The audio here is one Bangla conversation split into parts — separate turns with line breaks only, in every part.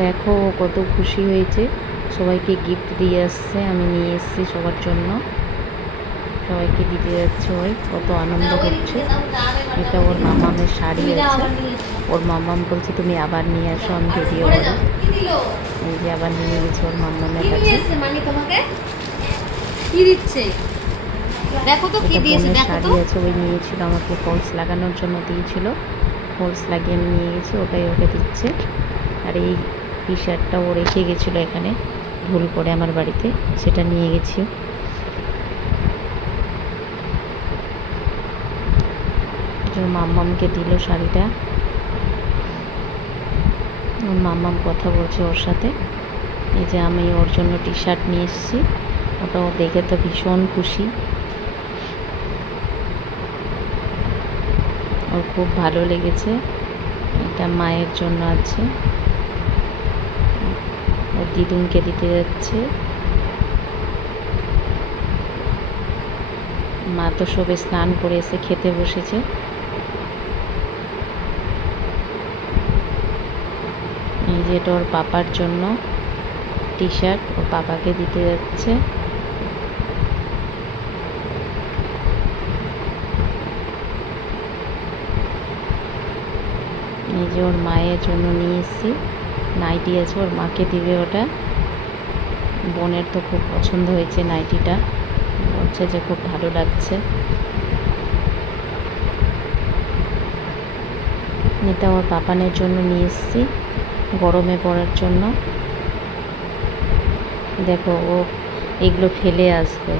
দেখো কত খুশি হয়েছে। সবাইকে গিফট দিয়ে আসছে আমি নিয়ে এসেছি সবার জন্য। সবাইকে দিতে যাচ্ছে ওই কত আনন্দ করছে এটা ওর মামামের শাড়ি আছে। ওর মামাম বলছে তুমি আবার নিয়ে আসো আমি ভিডিও করি এই যে আবার নিয়ে গেছে ওর মামামের কাছে।
কি দিচ্ছে? দেখো তো কি দিয়েছে দেখো
শাড়ি আছে ওই নিয়েছিল আমাকে ফলস লাগানোর জন্য দিয়েছিল। ফলস লাগিয়ে আমি নিয়ে গেছি, ওটাই ওকে দিচ্ছে। আর এই টি শার্টটা ও রেখে গেছিল এখানে, ভুল করে আমার বাড়িতে, সেটা নিয়ে গেছি মাম্মামকে দিল শাড়িটা। মাম্মাম কথা বলছে ওর সাথে। এই যে আমি ওর জন্য টি শার্ট নিয়ে এসেছি ওটা ও দেখে তো ভীষণ খুশি। ওর খুব ভালো লেগেছে। এটা মায়ের জন্য আছে। ওর দিদুনকে দিতে যাচ্ছে। মা তো সবে স্নান করে এসে খেতে বসেছে। এই যে ওর পাপার জন্য টি শার্ট ওর পাপাকে দিতে যাচ্ছে। এই যে ওর মায়ের জন্য নিয়ে এসেছি নাইটি আছে, ওর মাকে দিবে ওটা। বোনের তো খুব পছন্দ হয়েছে নাইটিটা। বলছে যে খুব ভালো লাগছে। এটা ওর পাপানের জন্য নিয়ে এসেছি, গরমে পড়ার জন্য। দেখো ও, এগুলো ফেলে আসবে।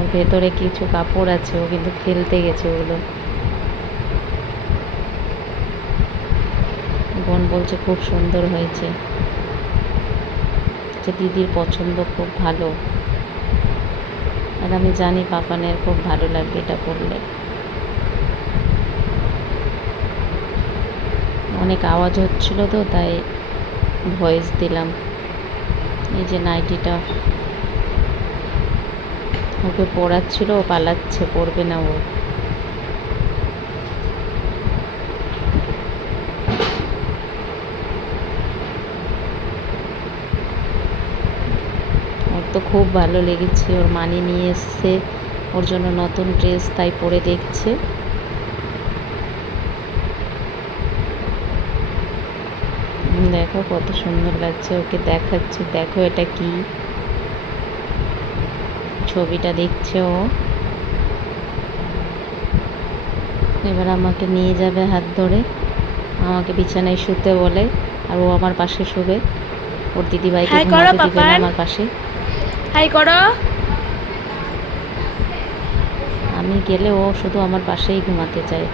ওর ভেতরে কিছু কাপড় আছে, ও কিন্তু ফেলতে গেছে ওগুলো। বোন বলছে খুব সুন্দর হয়েছে। যে দিদির পছন্দ খুব ভালো। আর আমি জানি পাপানের খুব ভালো লাগবে এটা পরলে। অনেক আওয়াজ হচ্ছিল তো, তাই ভয়েস দিলাম। এই যে নাইটিটা ওকে পড়াচ্ছিল, ও পালাচ্ছে, পড়বে না ও। ওর তো খুব ভালো লেগেছে, ওর মানি নিয়ে এসছে, ওর জন্য নতুন ড্রেস তাই পরে দেখছে। দেখো কত সুন্দর লাগছে, ওকে দেখাচ্ছে, দেখো এটা কি। ছবিটা দেখছে? ও এবার আমাকে নিয়ে যাবে হাত ধরে। আমাকে বিছানায় শুতে বলে আর ও আমার পাশে শুবে। ওর না
পাপান।
আমার পাশে।
হাই করো।
আমি গেলে ও শুধু আমার পাশেই ঘুমাতে চায়।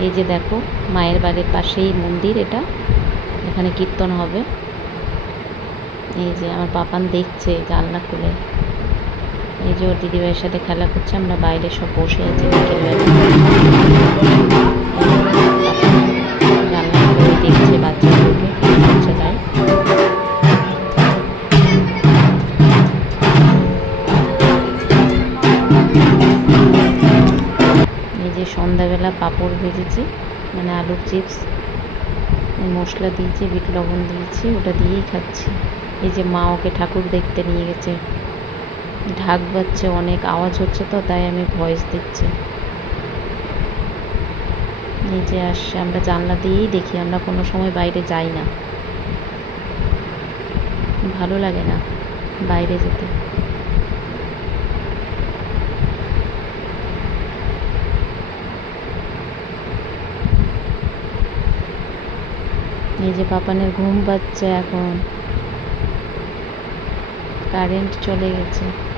এই যে দেখো মায়ের বাড়ির পাশেই মন্দির এটা। এখানে কীর্তন হবে। এই যে আমার পাপান দেখছে জানলা খুলে। এই যে ওর দিদিভাইয়ের সাথে খেলা করছে, আমরা বাইরে সব বসে আছি জানলা দেখছে তাই এই যে সন্ধ্যাবেলা পাঁপড় ভেজেছি মানে আলুর চিপস, মশলা দিয়েছি, বিট লবণ দিয়েছি, ওটা দিয়েই খাচ্ছি। এই যে মা ওকে ঠাকুর দেখতে নিয়ে গেছে। ঢাক বাজছে, অনেক আওয়াজ হচ্ছে তো, তাই আমি ভয়েস দিচ্ছি। যে আসছে, আমরা জানলা দিয়েই দেখি, আমরা কোনো সময় বাইরে যাই না। ভালো লাগে না বাইরে যেতে। এই যে পাপানের ঘুম পাচ্ছে এখন। কারেন্ট চলে গেছে।